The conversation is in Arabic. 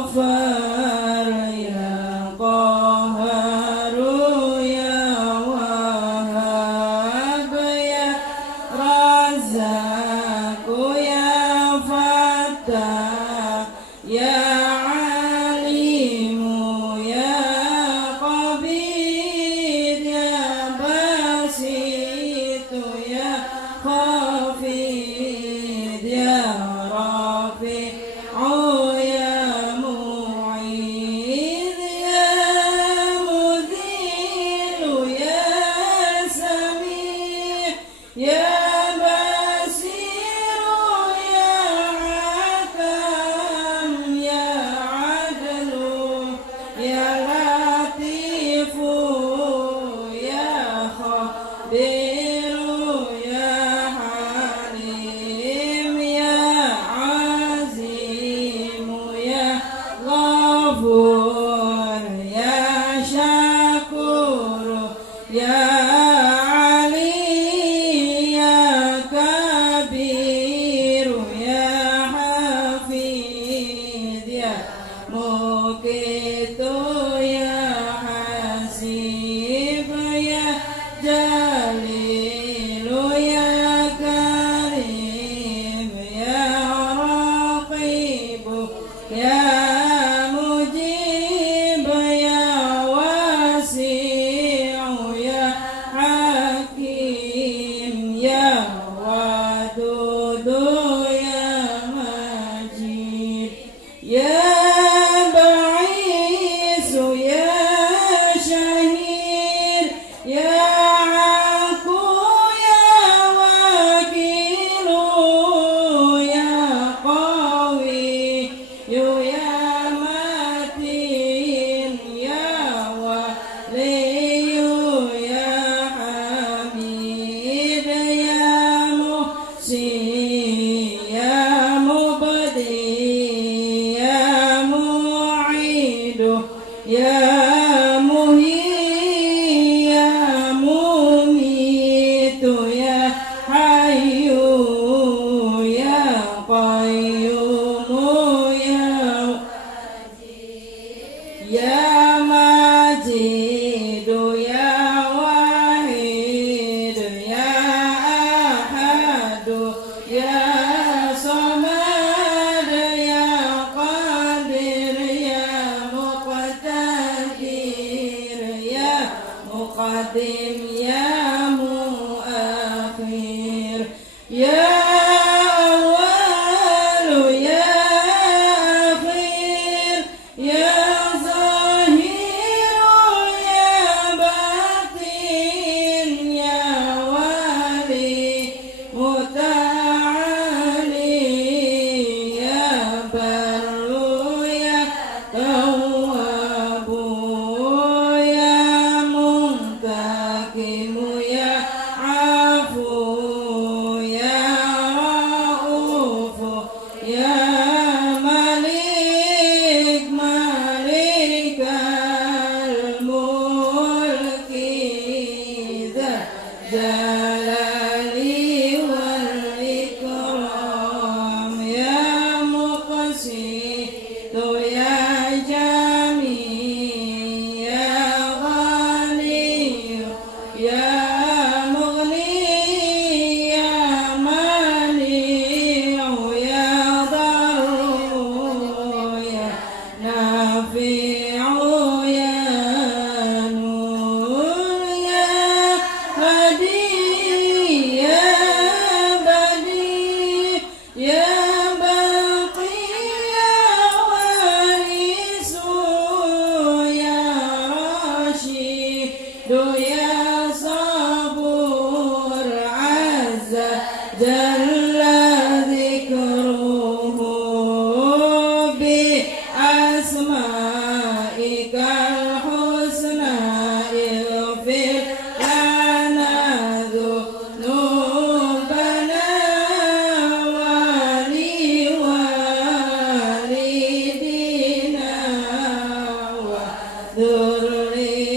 غفار يا قهار يا علي يا كبير يا حفيظ يا مقيت يا حسيب يا جليل يا كريم يا رقيب يا مجيب يا واسع يا حكيم يا ودود يا مجيد يا بعيس يا شهيد يا عفو يا وكيل يا قوي يا متين يا ولي يا حميد يا محسن يا مبدي يا معيد يا مهي يا مميت يا حي يا قيوم يا مجيد يا واحد يا أحد يا صمد يا قادر يا مقتدر يا مقدم يا مؤخر يا أول يا أخير يا ظاهر يا باطن يا ولي متعالي يا بر يا تواب يا منتقم يا عفو يا رؤوف يا ملك ملك الملك ذا الجلال والإكرام يا مقسط يا جميل يا غني يا مغني يا مانع يا ضر يا نافع يا نور يا هدي يا بديع يا باقي يا وارث يا رشيد يا صبور عز جل ذكره بأسمائك الحسنى اغفر لنا ذنوبنا ولوالدينا وذريتنا